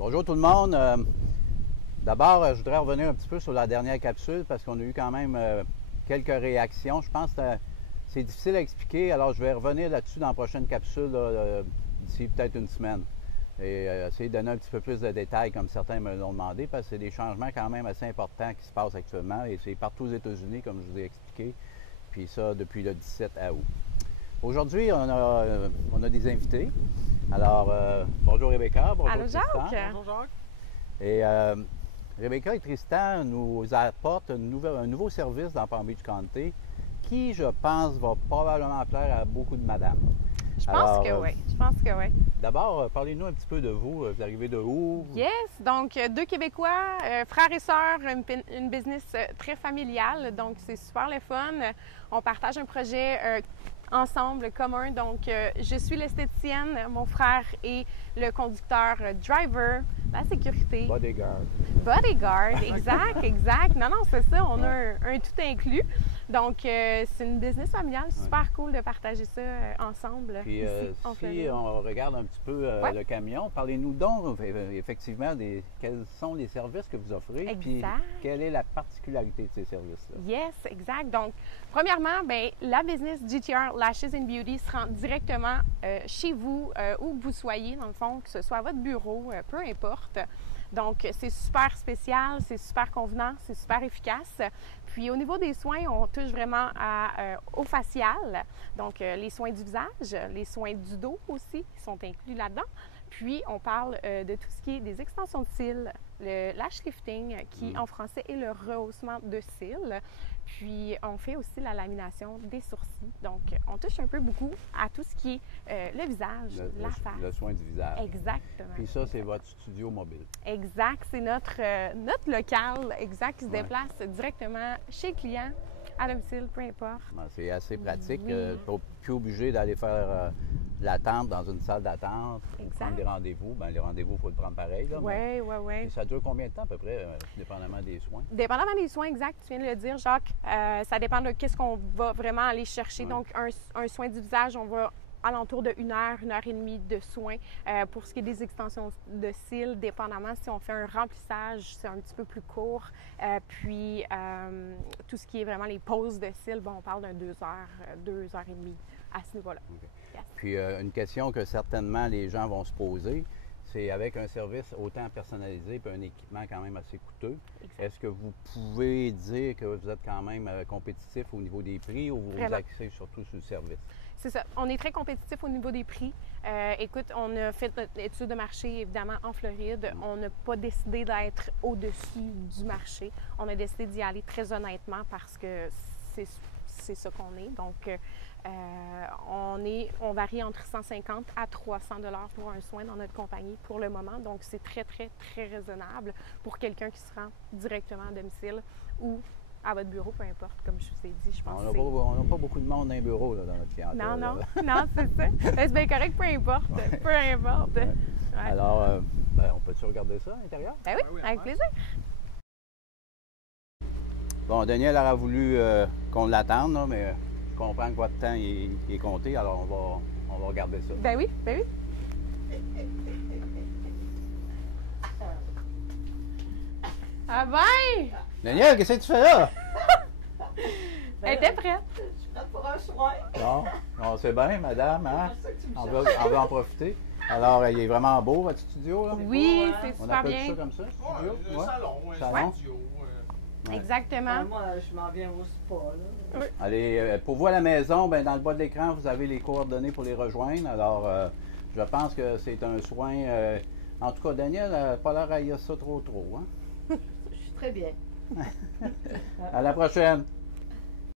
Bonjour tout le monde. D'abord, je voudrais revenir un petit peu sur la dernière capsule parce qu'on a eu quand même quelques réactions. Je pense que c'est difficile à expliquer, alors je vais revenir là-dessus dans la prochaine capsule d'ici peut-être une semaine. Et essayer de donner un petit peu plus de détails comme certains me l'ont demandé parce que c'est des changements quand même assez importants qui se passent actuellement et c'est partout aux États-Unis comme je vous ai expliqué, puis ça depuis le 17 août. Aujourd'hui, on a des invités. Alors, bonjour Rebecca, bonjour Allô, Tristan. Jacques. Bonjour Jacques. Et Rebecca et Tristan nous apportent un nouveau service dans Palm Beach County qui, je pense, va probablement plaire à beaucoup de madames. Je pense que oui. Je pense que oui. D'abord, parlez-nous un petit peu de vous. Vous arrivez de où? Yes! Donc, deux Québécois, frères et sœurs, une business très familiale. Donc, c'est super le fun. On partage un projet ensemble, commun. Donc, je suis l'esthéticienne, mon frère est le conducteur driver, la sécurité. Bodyguard. Bodyguard, exact, exact. Non, c'est ça, on a un tout inclus. Donc, c'est une business familiale, super cool de partager ça ensemble. Puis, ici, en si Floride. on regarde un petit peu le camion, parlez-nous donc effectivement quels sont les services que vous offrez, puis Exact. quelle est la particularité de ces services-là. Yes, exact. Donc, premièrement, bien, la business GTR Lashes and Beauty se rend directement chez vous, où que vous soyez, dans le fond, que ce soit à votre bureau, peu importe. Donc, c'est super spécial, c'est super convenant, c'est super efficace. Puis, au niveau des soins, on touche vraiment au facial. Donc, les soins du visage, les soins du dos aussi, qui sont inclus là-dedans. Puis, on parle de tout ce qui est des extensions de cils, le lash lifting, qui en français est le rehaussement de cils. Puis, on fait aussi la lamination des sourcils. Donc, on touche un peu beaucoup à tout ce qui est le visage, la face. Le soin du visage. Exactement. Puis ça, c'est votre studio mobile. Exact. C'est notre local, exact, qui se déplace directement chez le client, à domicile, peu importe. C'est assez pratique. Oui. Plus obligé d'aller faire l'attente dans une salle d'attente, prendre des rendez-vous. Bien, les rendez-vous, il faut le prendre pareil. Oui. Et ça dure combien de temps à peu près, dépendamment des soins? Dépendamment des soins, exact, tu viens de le dire, Jacques, ça dépend de qu'est-ce qu'on va vraiment aller chercher. Oui. Donc, un soin du visage, on va alentour de 1 heure et demie de soins. Pour ce qui est des extensions de cils, dépendamment si on fait un remplissage, c'est un petit peu plus court. Puis, tout ce qui est vraiment les poses de cils, bon, on parle d'un 2 heures et demie à ce niveau-là. Okay. Yes. Puis, une question que certainement les gens vont se poser, c'est avec un service autant personnalisé et un équipement quand même assez coûteux, est-ce que vous pouvez dire que vous êtes quand même compétitif au niveau des prix ou vous vous axez surtout sur le service? C'est ça. On est très compétitif au niveau des prix. Écoute, on a fait notre étude de marché, évidemment, en Floride. On n'a pas décidé d'être au-dessus du marché. On a décidé d'y aller très honnêtement parce que c'est ça qu'on est. Donc, on varie entre 150 à 300 $ pour un soin dans notre compagnie pour le moment. Donc, c'est très, très, très raisonnable pour quelqu'un qui se rend directement à domicile ou à votre bureau, peu importe, comme je vous ai dit, je pense. On n'a pas beaucoup de monde dans les bureaux dans notre clientèle. Non, c'est ça. C'est bien correct, peu importe. Peu importe. Ouais. Ouais. Alors, on peut-tu regarder ça à l'intérieur? Ben oui, avec plaisir. Bon, Daniel aurait voulu qu'on l'attende, là, mais je comprends que votre temps est compté, alors on va regarder ça. Ben oui. Ah ben! Daniel, qu'est-ce que tu fais là? Elle était prête. Je suis prête pour un soin. Non, c'est bien, madame, hein? On va en profiter. Alors, il est vraiment beau, votre studio, là? Oui, c'est On super appelle bien. ça comme ça, studio? Un salon, un Salon. studio. Exactement. Moi, je m'en viens au spa, là. Allez, pour vous à la maison, ben, dans le bas de l'écran, vous avez les coordonnées pour les rejoindre. Alors, je pense que c'est un soin... en tout cas, Daniel n'a pas l'air à y ça trop, hein? Je suis très bien. À la prochaine!